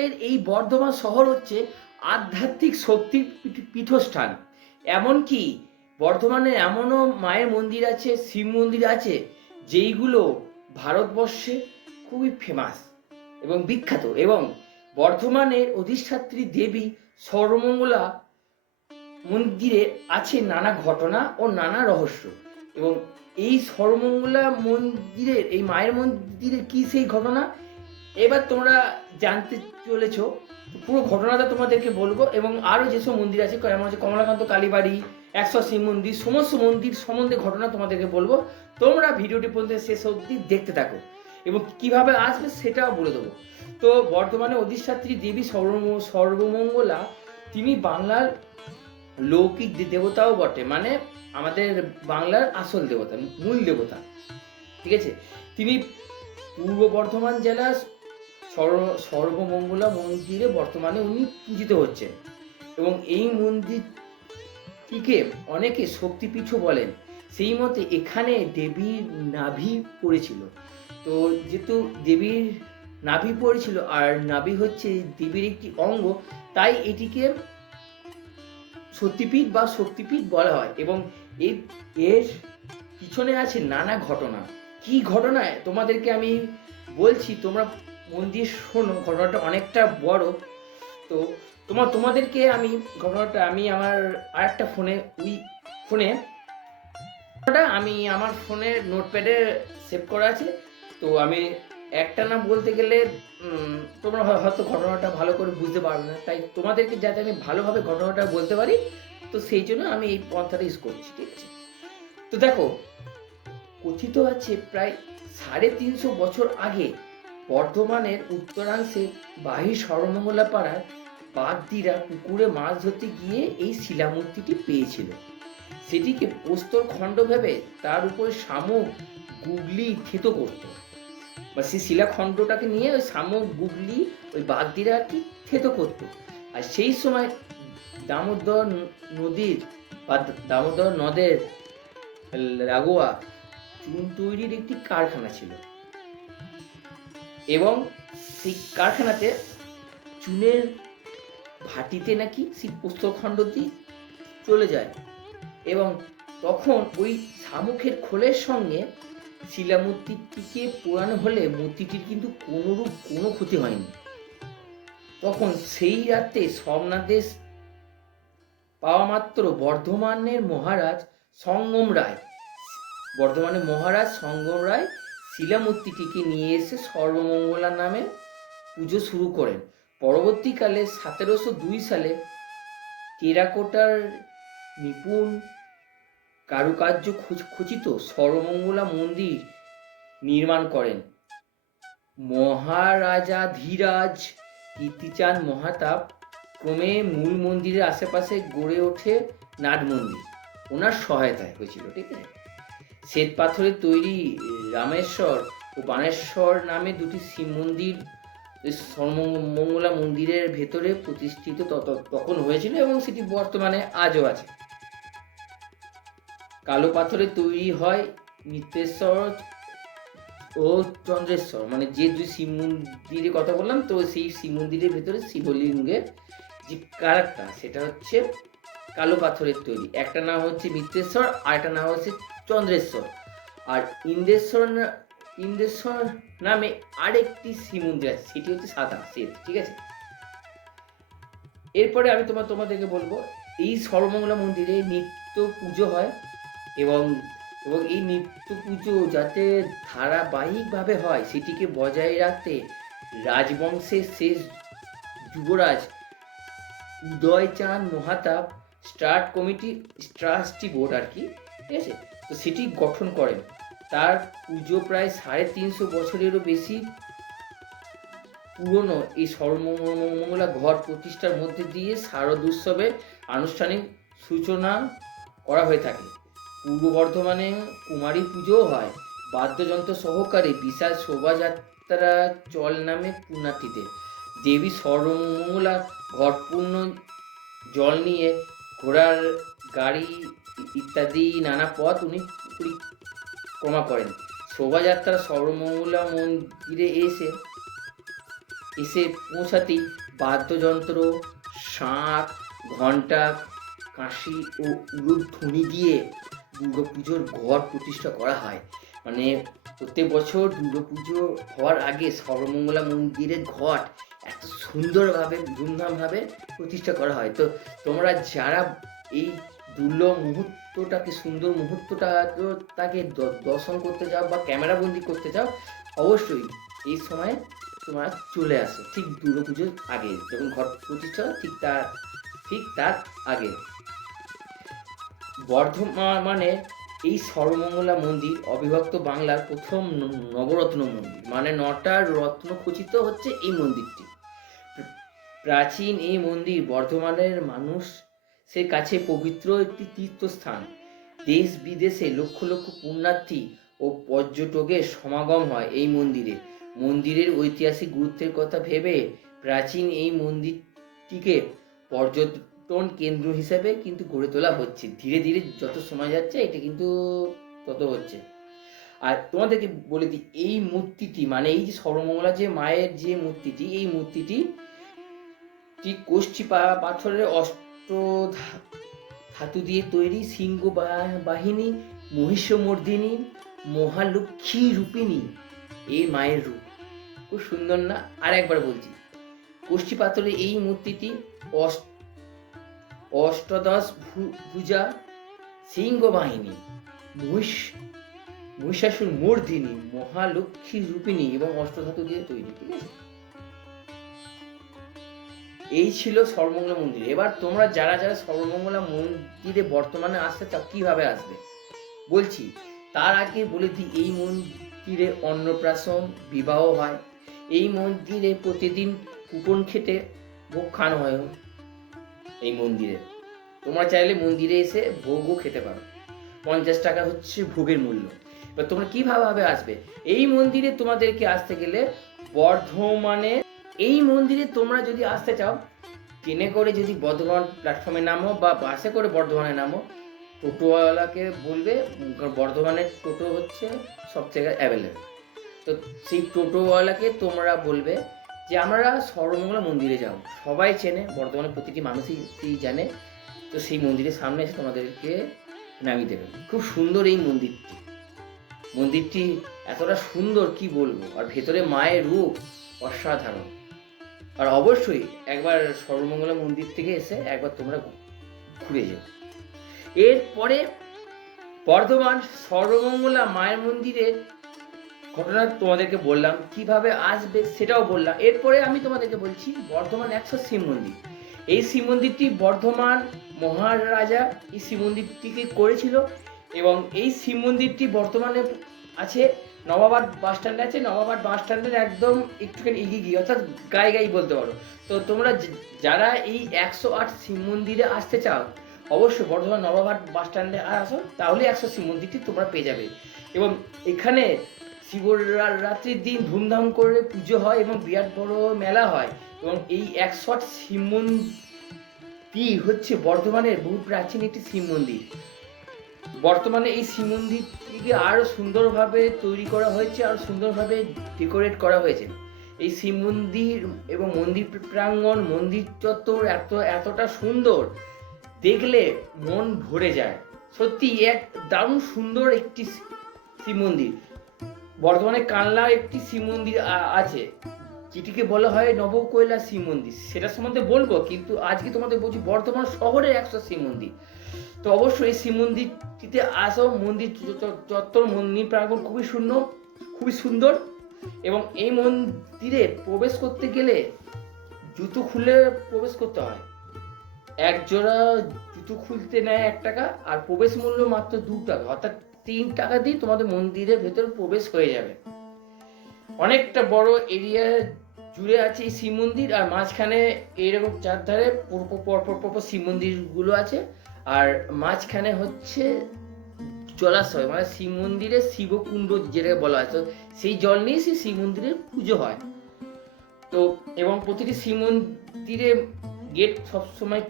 বর্ধমানের এই বর্ধমান শহর হচ্ছে আধ্যাত্মিক শক্তি পীঠ- পীঠস্থান। এমনকি বর্ধমানে এমনও মায়ের মন্দির আছে, শিব মন্দির আছে, যেইগুলো ভারতবর্ষে খুবই ফেমাস এবং বিখ্যাত। এবং বর্ধমানের অধিষ্ঠাত্রী দেবী সর্বমঙ্গলা মন্দিরে আছে নানা ঘটনা ও নানা রহস্য। এবং এই সর্বমঙ্গলা মন্দিরের, এই মায়ের মন্দিরের কি সেই ঘটনা? এবার তোমরা জানতে চলেছো, পুরো ঘটনাটা তোমাদেরকে বলব এবং আরও যেসব মন্দির আছে, যেমন হচ্ছে কমলাকান্ত কালীবাড়ি, একশো শিব মন্দির, সমস্ত মন্দির সম্বন্ধে ঘটনা তোমাদেরকে বলব। তোমরা ভিডিওটি পর্যন্ত শেষ অবধি দেখতে থাকো এবং কীভাবে আসবে সেটাও বলে দেবো। তো বর্তমানে অধিষ্ঠাত্রী দেবী সর্বম, সর্বমঙ্গলা, তিনি বাংলার লৌকিক দেবতাও বটে মানে আমাদের বাংলার আসল দেবতা, মূল দেবতা, ঠিক আছে? তিনি পূর্ব বর্ধমান জেলার সর্বমঙ্গলা মন্দিরে বর্তমানে উনি পূজিত হচ্ছেন। এবং এই মন্দিরটিকে অনেকে শক্তিপীঠও বলেন। সেই মতে এখানে দেবীর নাভি পড়েছিল। তো যেহেতু দেবীর নাভি পড়েছিল, আর নাভি হচ্ছে দেবীর একটি অঙ্গ, তাই এটিকে সত্যিপীঠ বা শক্তিপীঠ বলা হয়। এবং এর এর পিছনে আছে নানা ঘটনা। কি ঘটনায় তোমাদেরকে আমি বলছি, তোমরা মন দিয়ে শোনো, ঘটনাটা অনেকটা বড়। তো তোমার তোমাদেরকে আমি, ঘটনাটা আমি আমার আর একটা ফোনে উই ফোনে, ঘটনাটা আমি আমার ফোনে নোটপ্যাডে সেভ করা আছে। তো আমি একটা না বলতে গেলে তোমরা হয়- হয়তো ঘটনাটা ভালো করে বুঝতে পারবে না। তাই তোমাদেরকে যাতে আমি ভালোভাবে ঘটনাটা বলতে পারি, তো সেই জন্য আমি এই পন্থাটা ইউজ করছি, ঠিক আছে? তো দেখো, কথিত আছে প্রায় সাড়ে তিনশো বছর আগে বর্ধমানের উত্তরাংশে বাহি সর্বমঙ্গলা পাড়ার বাগদিরা পুকুরে মাছ ধরতে গিয়ে এই শিলামূর্তিটি পেয়েছিল। সেটিকে প্রস্তর খণ্ড ভেবে তার উপরে শামুক, গুগলি থেতো করতো। বা সেই শিলাখণ্ডটাকে নিয়ে ওই শামুক, গুগলি, ওই বাগদিরা আর কি থেতো করতো। আর সেই সময় দামোদর নদীর বা দামোদর নদের লাগোয়া চুন তৈরির একটি কারখানা ছিল। এবং সেই কারখানাতে চুনের ভাটিতে নাকি সেই পুস্তকখণ্ডটি চলে যায়। এবং তখন ওই শামুখের খোলের সঙ্গে শিলামূর্তিটিকে পোড়ানো হলে মূর্তিটির কিন্তু কোনোরূপ কোনো ক্ষতি হয়নি। তখন সেই রাতে সোমনাথেশ পাওয়া মাত্র বর্ধমানের মহারাজ সঙ্গম রায়। বর্ধমানের মহারাজ সঙ্গম রায় শিলামূর্তিটিকে নিয়ে এসে সর্বমঙ্গলা নামে পুজো শুরু করেন। পরবর্তীকালে সতেরোশো দুই সালে টেরাকোটার নিপুণ কারুকার্য খচ- খচিত সর্বমঙ্গলা মন্দির নির্মাণ করেন। মহারাজা ধীরাজ কীর্তিচাঁদ মহাতাপ ক্রমে মূল মন্দিরের আশেপাশে গড়ে ওঠে নাট মন্দির। ওনার সহায়তায় হয়েছিল, ঠিক আছে? শ্বেত পাথরের তৈরি রামেশ্বর ও বানেশ্বর নামে দুটি শিব মন্দির সর্বমঙ্গলা মন্দিরের ভেতরে প্রতিষ্ঠিত তখন হয়েছিল এবং সেটি বর্তমানে আজও আছে। কালো পাথরে তৈরি হয় নিত্যেশ্বর ও চন্দ্রেশ্বর। মানে যে দুই শিব মন্দিরের কথা বললাম, তো সেই শিব মন্দিরের ভেতরে শিবলিঙ্গের যে কালারটা সেটা হচ্ছে কালো পাথরের তৈরি। একটা নাম হচ্ছে মিত্রেশ্বর আর একটা নাম হচ্ছে চন্দ্রেশ্বর। আর ইন্দ্রেশ্বর ইন্দ্রেশ্বর নামে আরেকটি শিব মন্দির আছে, সেটি হচ্ছে সাদা শ্বেত ঠিক আছে? এরপরে আমি তোমার তোমাদেরকে বলব, এই সর্বমঙ্গলা মন্দিরে নিত্য পুজো হয় এবং এবং এই নিত্য পুজো যাতে ধারাবাহিকভাবে হয়, সেটিকে বজায় রাখতে রাজবংশের শেষ যুবরাজ Udaychand Mahtab start committee trustee board আর কি, ঠিক আছে? তো সেটি গঠন করেন। তার পুজো প্রায় সাড়ে তিনশো বছরেরও বেশি পুরনো এই সর্বমঙ্গলা ঘর প্রতিষ্ঠার মধ্যে দিয়ে শারদ উৎসবের আনুষ্ঠানিক সূচনা করা হয়ে থাকে। পূর্ব বর্ধমানে কুমারী পুজোও হয়। বাদ্যযন্ত্র সহকারে বিশাল শোভাযাত্রা চল নামে পুণ্যার্থীতে দেবী সর্বমঙ্গলা ঘরপূর্ণ জল নিয়ে ঘোড়ার গাড়ি ইত্যাদি নানা পথ উনি পরিক্রমা করেন। শোভাযাত্রা সর্বমঙ্গলা মন্দিরে এসে এসে পৌঁছাতেই বাদ্যযন্ত্র শাঁখ ঘণ্টা, কাশি ও উলুধ্বনি দিয়ে দুর্গাপুজোর ঘর প্রতিষ্ঠা করা হয়। মানে প্রত্যেক বছর দুর্গাপুজো হওয়ার আগে সর্বমঙ্গলা মন্দিরের ঘট এত সুন্দরভাবে, ধুমধামভাবে প্রতিষ্ঠা করা হয়। তো তোমরা যারা এই দুর্লভ মুহূর্তটাকে সুন্দর মুহূর্তটা তাকে দর্শন করতে যাও বা ক্যামেরা বন্দি করতে যাও, অবশ্যই এই সময় তোমরা চলে আসো, ঠিক দুর্গা পুজোর আগে। যখন ঘর প্রতিষ্ঠা ঠিক তার ঠিক তার আগে। বর্ধমান মানে এই সর্বমঙ্গলা মন্দির, অবিভক্ত বাংলার প্রথম নবরত্ন মন্দির। মানে নটা রত্ন খচিত হচ্ছে এই মন্দিরটি। প্রাচীন এই মন্দির বর্ধমানের মানুষ সে কাছে পবিত্র একটি তীর্থস্থান। দেশ বিদেশে লক্ষ লক্ষ পুণ্যার্থী ও পর্যটকের সমাগম হয় এই মন্দিরে। মন্দিরের ঐতিহাসিক গুরুত্বের কথা ভেবে প্রাচীন এই মন্দিরটিকে পর্যটন কেন্দ্র হিসেবে কিন্তু গড়ে তোলা হচ্ছে। ধীরে ধীরে যত সময় যাচ্ছে, এটা কিন্তু তত হচ্ছে। আর তোমাদেরকে বলে দিই, এই মূর্তিটি মানে এই যে সর্বমঙ্গলা যে মায়ের যে মূর্তিটি, এই মূর্তিটি ঠিক কোষ্ঠী পাথরের অষ্ট ধাতু দিয়ে তৈরি সিংহ বাহিনী, মহিষমর্দিনী, মহালক্ষ্মী রূপিণী এই মায়ের রূপ। খুব সুন্দর না? আর একবার বলছি। কোষ্ঠী এই মূর্তিটি অষ্টদশ ভুজা সিংহ বাহিনী, মহিষ মহিষাসুর মর্দিনী মহালক্ষ্মী রূপিণী এবং অষ্টধাতু দিয়ে তৈরি, ঠিক আছে? এই ছিল সর্বমঙ্গলা মন্দির। এবার তোমরা যারা যারা সর্বমঙ্গলা মন্দিরে বর্তমানে আসতে চাও কীভাবে আসবে? বলছি, তার আগে বলে দিই, এই মন্দিরে অন্নপ্রাশন, বিবাহ হয়। এই মন্দিরে প্রতিদিন কুপন খেতে ভোগ খানো হয়। এই মন্দিরে। তোমরা চাইলে মন্দিরে এসে ভোগও খেতে পারো। পঞ্চাশ টাকা হচ্ছে ভোগের মূল্য। এবার তোমরা কীভাবে আসবে? এই মন্দিরে তোমাদেরকে আসতে গেলে বর্ধমানে এই মন্দিরে তোমরা যদি আসতে চাও, ট্রেনে করে যদি বর্ধমান প্ল্যাটফর্মে নামো বা বাসে করে বর্ধমানে নামো, টোটোওয়ালাকে বলবে বর্ধমানের টোটো হচ্ছে সব জায়গায় অ্যাভেলেবেল তো সেই টোটোওয়ালাকে তোমরা বলবে যে, আমরা সর্বমঙ্গলা মন্দিরে যাব। সবাই চেনে, বর্ধমানের প্রতিটি মানুষই জানে। তো সেই মন্দিরের সামনে এসে তোমাদেরকে নামিয়ে দেবে। খুব সুন্দর এই মন্দিরটি। মন্দিরটি এতটা সুন্দর, কি বলব? আর ভেতরে মায়ের রূপ অসাধারণ। আর অবশ্যই একবার সর্বমঙ্গলা মন্দির থেকে এসে একবার তোমরা ঘুরে যাও। এরপরে বর্ধমান সর্বমঙ্গলা মায়ের মন্দিরের ঘটনা তোমাদেরকে বললাম, কীভাবে আসবে সেটাও বললাম। এরপরে আমি তোমাদেরকে বলছি বর্ধমান একশো শিব মন্দির। এই শিব মন্দিরটি বর্ধমান মহারাজা এই শিব মন্দিরটিকে করেছিল এবং এই শিব মন্দিরটি বর্তমানে আছে নবাবাদ বাস স্ট্যান্ডে আছে, নবাবাদ বাস স্ট্যান্ডের একদম একটুখানি এগিয়ে গিয়ে, অর্থাৎ গায়ে গায়ে বলতে পারো। তো তোমরা যারা এই একশো আট শিব মন্দিরে আসতে চাও, অবশ্যই বর্ধমান নবাবাদ বাস স্ট্যান্ডে আসো, তাহলে একশো শিব মন্দিরটি তোমরা পেয়ে যাবে। এবং এখানে শিবরাত্রির দিন ধুমধাম করে পুজো হয় এবং বিরাট বড় মেলা হয়। এবং এই একশো আট শিব মন্দির হচ্ছে বর্ধমানের বহু প্রাচীন একটি শিব মন্দির। বর্তমানে এই শিব মন্দিরটিকে আরও সুন্দরভাবে তৈরি করা হয়েছে, আর সুন্দরভাবে ডেকোরেট করা হয়েছে। এই শিব মন্দির এবং মন্দির প্রাঙ্গণ, মন্দির চত্বর এত, এতটা সুন্দর, দেখলে মন ভরে যায়। সত্যি এক দারুণ সুন্দর একটি শিব মন্দির বর্তমানে কানলা একটি শিব মন্দির আছে, যেটিকে বলা হয় নবকৈলা শিব মন্দির সেটা সম্বন্ধে বলব, কিন্তু আজকে তোমাদের বলছি বর্তমান শহরের একশো শিব মন্দির তো অবশ্যই শিব মন্দিরটিতে আসো। মন্দির চত্বর, মন্দির প্রাঙ্গণ খুবই সুন্দর খুবই সুন্দর এবং এই মন্দিরে প্রবেশ করতে গেলে জুতো খুলে প্রবেশ করতে হয়। এক জোড়া জুতো খুলতে নেয় এক টাকা আর প্রবেশ মূল্য মাত্র দু টাকা। অর্থাৎ তিন টাকা দিয়ে তোমাদের মন্দিরের ভেতর প্রবেশ হয়ে যাবে। অনেকটা বড় এরিয়া জুড়ে আছে এই শিব মন্দির আর মাঝখানে এইরকম চারধারে পরপর পরপর পরপর শিব মন্দিরগুলো আছে। আর মাঝখানে হচ্ছে জলাশয় মানে শিব মন্দিরে শিবকুণ্ড যেটাকে বলা হয়। তো সেই জল নিয়ে সেই শিব মন্দিরের পুজো হয়। তো এবং প্রতিটি শিব মন্দিরে গেট সবসময়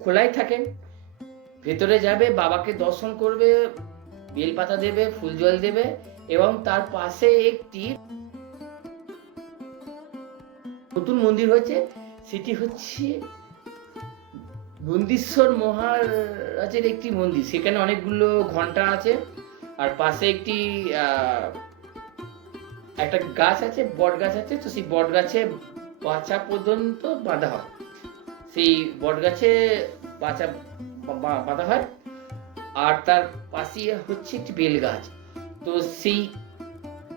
খোলাই থাকে। ভেতরে যাবে, বাবাকে দর্শন করবে, বেলপাতা দেবে, ফুল জল দেবে এবং তার পাশে একটি নতুন মন্দির হয়েছে। সেটি হচ্ছে নন্দীশ্বর মহারাজের একটি মন্দির, সেখানে অনেকগুলো ঘণ্টা আছে, আর পাশে একটি একটা গাছ আছে বট গাছ আছে, তো সেই বট গাছে বাচ্চা পর্যন্ত বাঁধা হয়। সেই বট গাছে বাচ্চা বা- বা- বাঁধা হয়, আর তার পাশে হচ্ছে একটি বেল গাছ তো সেই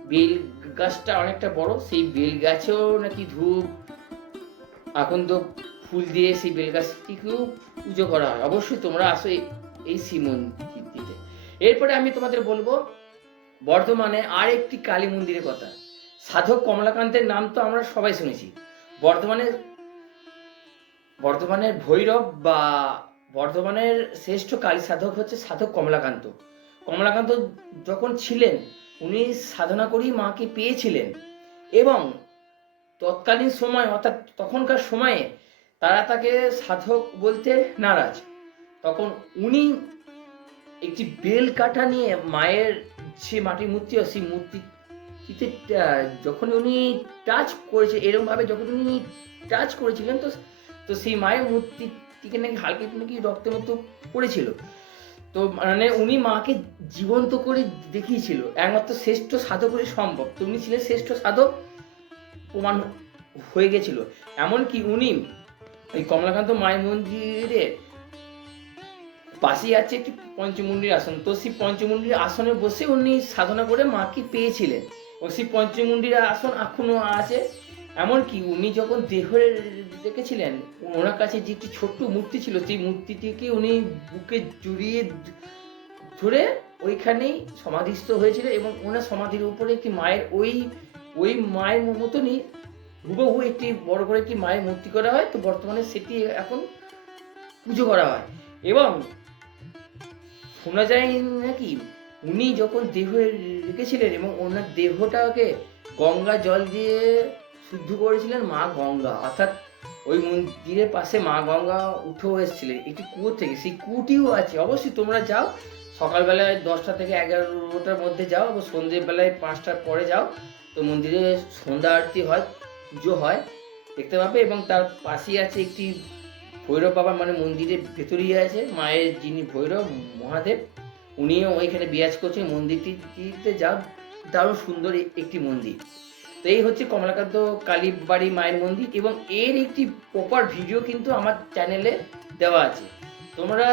বেল গাছটা অনেকটা বড়, সেই বেল গাছেও নাকি ধূপ তো ফুল দিয়ে সেই বেল গাছটিকেও পুজো করা হয়। অবশ্যই তোমরা আসো এই- এই শিব মন্দিরটিতে এরপরে আমি তোমাদের বলব, বর্ধমানে আর একটি কালী মন্দিরের কথা। সাধক কমলাকান্তের নাম তো আমরা সবাই শুনেছি। বর্ধমানের বর্ধমানের ভৈরব বা বর্ধমানের শ্রেষ্ঠ কালী সাধক হচ্ছে সাধক কমলাকান্ত। কমলাকান্ত যখন ছিলেন, উনি সাধনা করেই মাকে পেয়েছিলেন। এবং তৎকালীন সময় অর্থাৎ তখনকার সময়ে তারা তাকে সাধক বলতে নারাজ। তখন উনি একটি বেল কাঠা নিয়ে মায়ের যে মাটির মূর্তি সেই মূর্তিতে যখন উনি টাচ করেছে এরকম ভাবে যখন উনি টাচ করেছিলেন, তো তো সেই মায়ের মূর্তিটিকে নাকি হালকা একটু নাকি রক্তের মতো পড়েছিল। তো মানে উনি মাকে জীবন্ত করে দেখিয়েছিল, একমাত্র শ্রেষ্ঠ সাধকেরই সম্ভব। তো উনি ছিলেন শ্রেষ্ঠ সাধক, প্রমাণ হয়ে গেছিল। এমনকি উনি এই কমলাকান্ত মায়ের মন্দিরে পাশেই আছে একটি পঞ্চমুন্ডির আসন। তো সেই পঞ্চমুন্ডির আসনে বসে উনি সাধনা করে মাকে পেয়েছিলেন। ও সেই পঞ্চমুন্ডির আসন এখনও আছে। এমনকি উনি যখন দেহ দেখেছিলেন, ওনার কাছে যে একটি ছোট্ট মূর্তি ছিল, সেই মূর্তিটিকে উনি বুকে জড়িয়ে ধরে ওইখানেই সমাধিস্থ হয়েছিল এবং ওনার সমাধির উপরে একটি মায়ের, ওই ওই মায়ের মতনই হুবহু একটি বড় করে একটি মায়ের মূর্তি করা হয়, তো বর্তমানে সেটি এখন পুজো করা হয়। এবং শোনা যায় নাকি উনি যখন দেহ রেখেছিলেন এবং ওনার দেহটাকে গঙ্গা জল দিয়ে শুদ্ধ করেছিলেন মা গঙ্গা, অর্থাৎ ওই মন্দিরের পাশে মা গঙ্গা উঠেও এসেছিলেন একটি কুয়ো থেকে। সেই কুয়োটিও আছে, অবশ্যই তোমরা যাও, সকালবেলায় দশটা থেকে এগারোটার মধ্যে যাও এবং সন্ধ্যেবেলায় পাঁচটার পরে যাও, তো মন্দিরে সন্ধ্যা আরতি হয়। পুজো হয়, দেখতে পাবে এবং তার পাশেই আছে একটি ভৈরব বাবা মানে মন্দিরের ভেতরেই আছে, মায়ের যিনি ভৈরব মহাদেব, উনিও ওইখানে বিরাজ করছেন মন্দিরটিতে যাও দারুণ সুন্দর একটি মন্দির। তো এই হচ্ছে কমলাকান্ত কালীবাড়ি মায়ের মন্দির এবং এর একটি প্রপার ভিডিও কিন্তু আমার চ্যানেলে দেওয়া আছে। তোমরা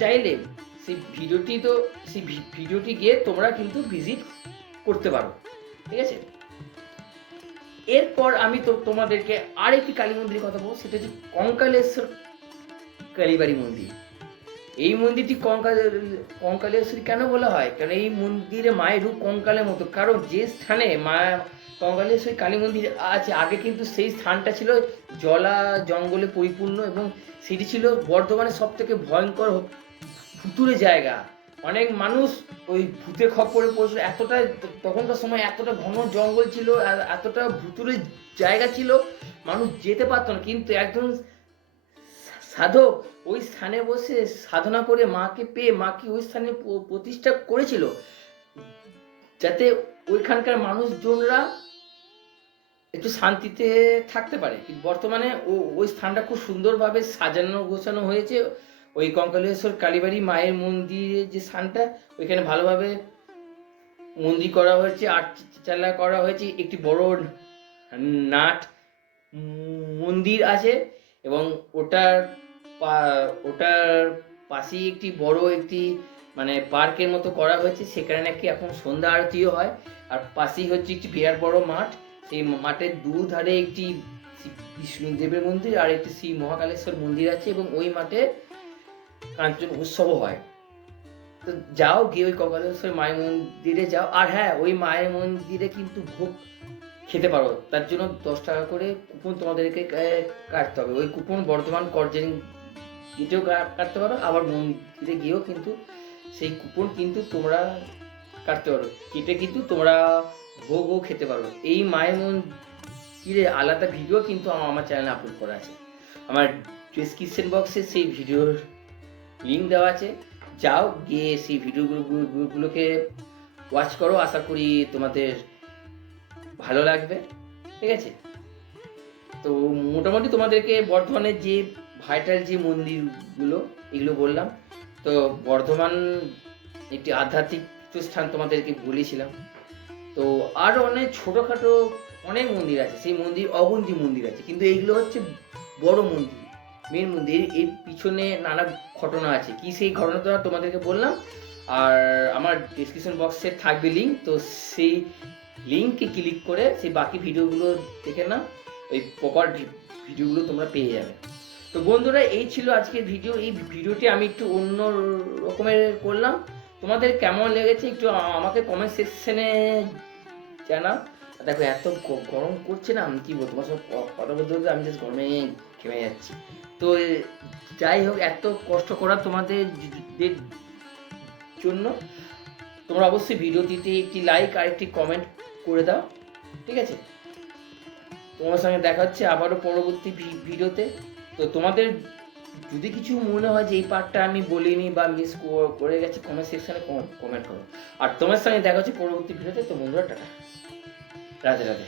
চাইলে সেই ভিডিওটি তো সেই ভিডিওটি গিয়ে তোমরা কিন্তু ভিজিট করতে পারো। ঠিক আছে? এরপর আমি তো তোমাদেরকে আর একটি কালী মন্দিরের কথা বলব, সেটা হচ্ছে কঙ্কালেশ্বর কালীবাড়ি মন্দির। এই মন্দিরটি কঙ্কাল, কঙ্কালেশ্বরী কেন বলা হয়? কারণ এই মন্দিরে মায়ের রূপ কঙ্কালের মতো? কারণ যে স্থানে মা কঙ্কালেশ্বরী কালী মন্দির আছে, আগে কিন্তু সেই স্থানটা ছিল জলা জঙ্গলে পরিপূর্ণ এবং সেটি ছিল বর্ধমানের সব থেকে ভয়ঙ্কর ভুতুরে জায়গা। অনেক মানুষ ওই ভূতে খপ্পরে পড়েছিল। এতটা, তখনকার সময় এতটা ঘন জঙ্গল ছিল, আর এতটা ভুতুরে জায়গা ছিল, মানুষ যেতে পারতো না। কিন্তু একজন সাধক ওই স্থানে বসে সাধনা করে মাকে পেয়ে, মাকে ওই স্থানে প্রতিষ্ঠা করেছিল। যাতে ওইখানকার মানুষজনরা একটু শান্তিতে থাকতে পারে। বর্তমানে ও, ওই স্থানটা খুব সুন্দরভাবে সাজানো গোছানো হয়েছে। ওই কঙ্কালেশ্বর কালীবাড়ি মায়ের মন্দিরে যে স্থানটা, ওইখানে ভালোভাবে মন্দির করা হয়েছে আট চালা করা হয়েছে, একটি বড় নাট মন্দির আছে এবং ওটার ওটার পাশেই একটি বড় একটি মানে পার্কের মতো করা হয়েছে, সেখানে নাকি এখন সন্ধ্যা আরতিও হয়। আর পাশেই হচ্ছে একটি বিরাট বড় মাঠ, সেই মাঠের দুধারে একটি বিষ্ণুদেবের মন্দির আর একটি শ্রী মহাকালেশ্বর মন্দির আছে এবং ওই মাঠে কাঞ্চন উৎসবও হয়। তো যাও গিয়ে ওই কঙ্কালেশ্বর মায়ের মন্দিরে যাও। আর হ্যাঁ ওই মায়ের মন্দিরে কিন্তু ভোগ খেতে পারো। তার জন্য দশ টাকা করে কুপন তোমাদেরকে কাটতে হবে। ওই কুপন বর্ধমান কর্জেন গেটেও কাটতে পারো। আবার মন্দিরে গিয়েও কিন্তু সেই কুপন কিন্তু তোমরা কাটতে পারো। কেটে কিন্তু তোমরা ভোগও খেতে পারো। এই মায়ের মন্দিরে আলাদা ভিডিও কিন্তু আমার চ্যানেলে আপলোড করা আছে। আমার ডিসক্রিপশন বক্সে সেই ভিডিওর লিঙ্ক দেওয়া আছে। যাও, গিয়ে সেই ভিডিওগুলো গুলোকে ওয়াচ করো, আশা করি তোমাদের ভালো লাগবে। ঠিক আছে? তো মোটামুটি তোমাদেরকে বর্ধমানের যে ভাইটাল যে মন্দিরগুলো, এগুলো বললাম। তো বর্ধমান একটি আধ্যাত্মিক স্থান তোমাদেরকে বলেছিলাম। তো আরও অনেক ছোটোখাটো অনেক মন্দির আছে। সেই মন্দির অগুন্তি মন্দির আছে। কিন্তু এইগুলো হচ্ছে বড় মন্দির মেন মন্দির। এর পিছনে নানা ঘটনা আছে। কি সেই ঘটনাটা তোমাদেরকে বললাম? আর আমার ডিসক্রিপশন বক্সে থাকবে লিঙ্ক তো সেই লিঙ্কে ক্লিক করে সেই বাকি ভিডিওগুলো দেখে না ওই প্রপার ভিডিওগুলো তোমরা পেয়ে যাবে। তো বন্ধুরা, এই ছিল আজকের ভিডিও এই ভিডিওটি আমি একটু অন্য রকমের করলাম। তোমাদের কেমন লেগেছে একটু আমাকে কমেন্ট সেকশনে আর দেখো, এত গরম করছে না, আমি কি বলব? তোমার ক- কথা বলতে বলতে আমি জাস্ট গরমে ঘেমে যাচ্ছি? তো যাই হোক, এত কষ্ট করা তোমাদের জন্য তোমরা অবশ্যই ভিডিওটিতে একটি লাইক আর একটি কমেন্ট করে দাও, ঠিক আছে? তোমার সঙ্গে দেখা হচ্ছে আবারও পরবর্তী ভিডিওতে। তো তোমাদের যদি কিছু মনে হয় যে এই পার্টটা আমি বলিনি বা মিস করে গেছি কমেন্ট সেকশনে কমেন্ট করো। আর তোমার সঙ্গে দেখা হচ্ছে পরবর্তী ভিডিওতে, তো বন্ধুরা, টাটা। রাধে রাধে।